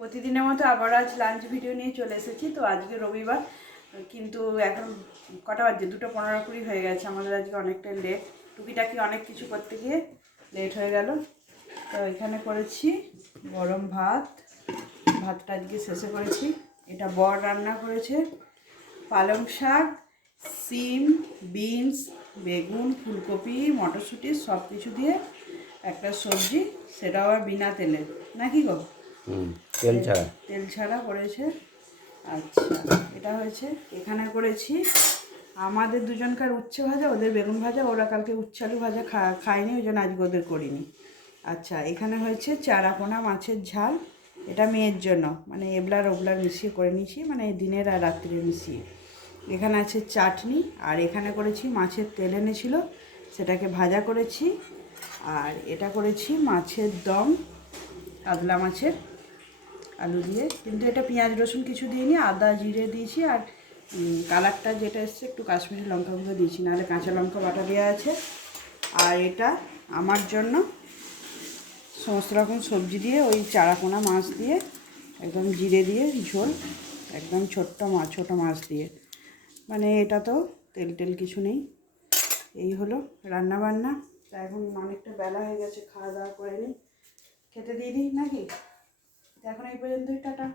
প্রতিদিনের মতো আবার আজ লাঞ্চ ভিডিও নিয়ে চলে এসেছি। তো আজকে রবিবার, কিন্তু এখন কটা বাজে 2:15 হয়ে গেছে। আমাদের আজকে অনেকটাই লেট, টুকিটাকি অনেক কিছু করতে গিয়ে লেট হয়ে গেল। তো এখানে করেছি গরম ভাতটা আজকে শেষে করেছি। এটা বর রান্না করেছে পালং শাক, সিম, বিনস, বেগুন, ফুলকপি, মটরশুঁটি সব কিছু দিয়ে একটা সবজি, সেটাও আবার বিনা তেলে, নাকি গো? তেল ছাড়া করেছে। আচ্ছা, এটা হয়েছে। এখানে করেছি আমাদের দুজনকার উচ্ছে ভাজা, ওদের বেগুন ভাজা। ওরা কালকে উচ্ছে আলু ভাজা খায়নি, ওই জন্য আজকে ওদের করিনি। আচ্ছা, এখানে হয়েছে চারাপোনা মাছের ঝাল। এটা মেয়ের জন্য, মানে এবলার ওবলার মিশিয়ে করে নিয়েছি, মানে দিনের আর রাত্রে মিশিয়ে। এখানে আছে চাটনি, আর এখানে করেছি মাছের তেল এনেছিল, সেটাকে ভাজা করেছি। আর এটা করেছি মাছের দম, কাতলা মাছের আলু দিয়ে। কিন্তু এটা পেঁয়াজ রসুন কিছু দিইনি, আদা জিরে দিয়েছি। আর কালারটা যেটা এসছে একটু কাশ্মীরি লঙ্কা গুঁড়ো দিয়েছি, নাহলে কাঁচা লঙ্কা বাটা দেওয়া আছে। আর এটা আমার জন্য সমস্ত রকম সবজি দিয়ে, ওই চারাপোনা মাছ দিয়ে, একদম জিরে দিয়ে ঝোল, একদম ছোটো মাছ দিয়ে। মানে এটা তো তেল কিছু নেই। এই হলো রান্না বান্না। তা এখন অনেকটা বেলা হয়ে গেছে, খাওয়া দাওয়া করে নিই, খেতে দিয়ে দিই নাকি? এখন এই পর্যন্তই, টাটা।